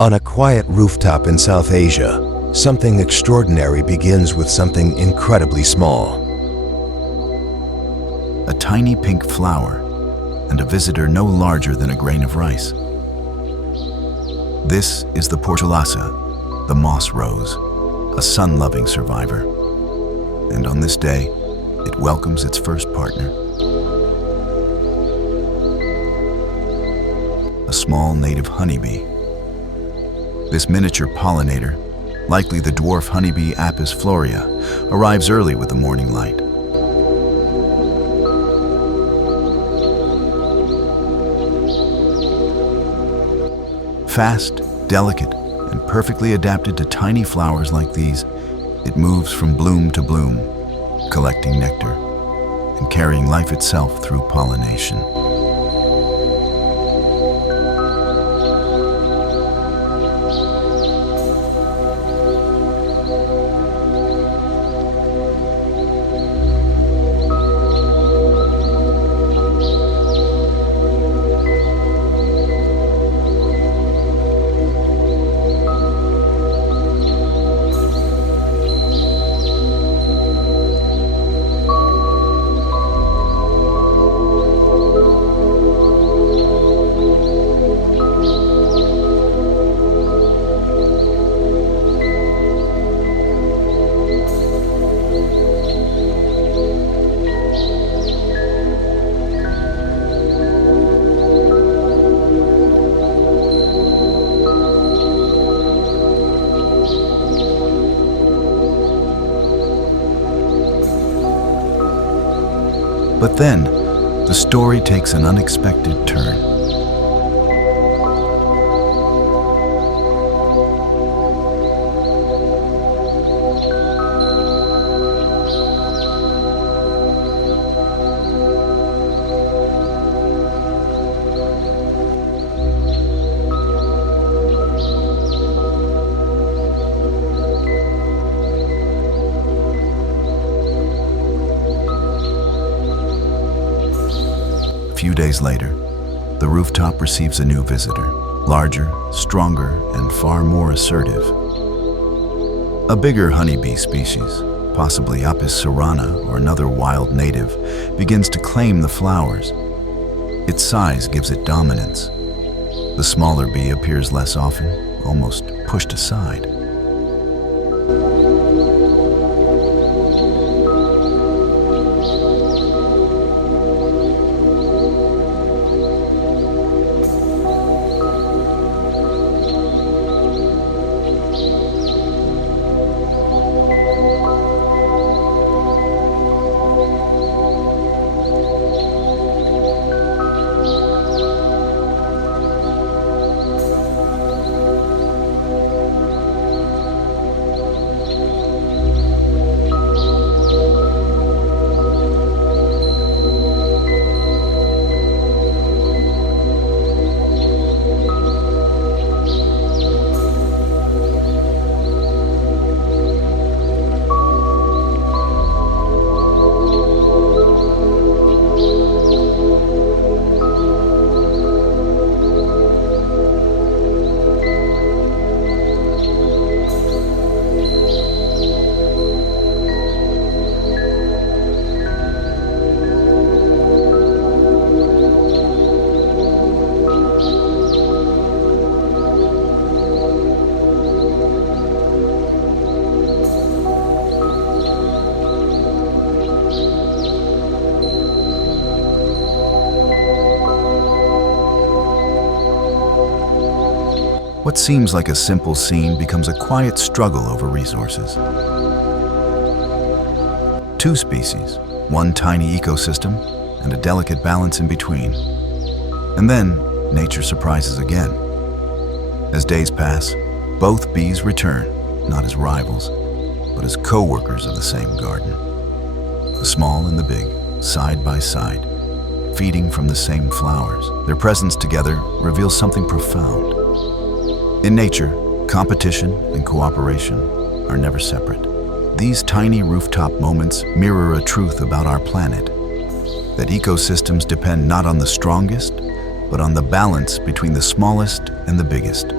On a quiet rooftop in South Asia, something extraordinary begins with something incredibly small. A tiny pink flower, and a visitor no larger than a grain of rice. This is the Portulaca, the moss rose, a sun-loving survivor. And on this day, it welcomes its first partner. A small native honeybee. This miniature pollinator, likely the dwarf honeybee Apis florea, arrives early with the morning light. Fast, delicate, and perfectly adapted to tiny flowers like these, it moves from bloom to bloom, collecting nectar and carrying life itself through pollination. But then, the story takes an unexpected turn. A few days later, the rooftop receives a new visitor, larger, stronger, and far more assertive. A bigger honeybee species, possibly Apis cerana or another wild native, begins to claim the flowers. Its size gives it dominance. The smaller bee appears less often, almost pushed aside. What seems like a simple scene becomes a quiet struggle over resources. Two species, one tiny ecosystem, and a delicate balance in between. And then, nature surprises again. As days pass, both bees return, not as rivals, but as co-workers of the same garden. The small and the big, side by side, feeding from the same flowers. Their presence together reveals something profound. In nature, competition and cooperation are never separate. These tiny rooftop moments mirror a truth about our planet, that ecosystems depend not on the strongest, but on the balance between the smallest and the biggest.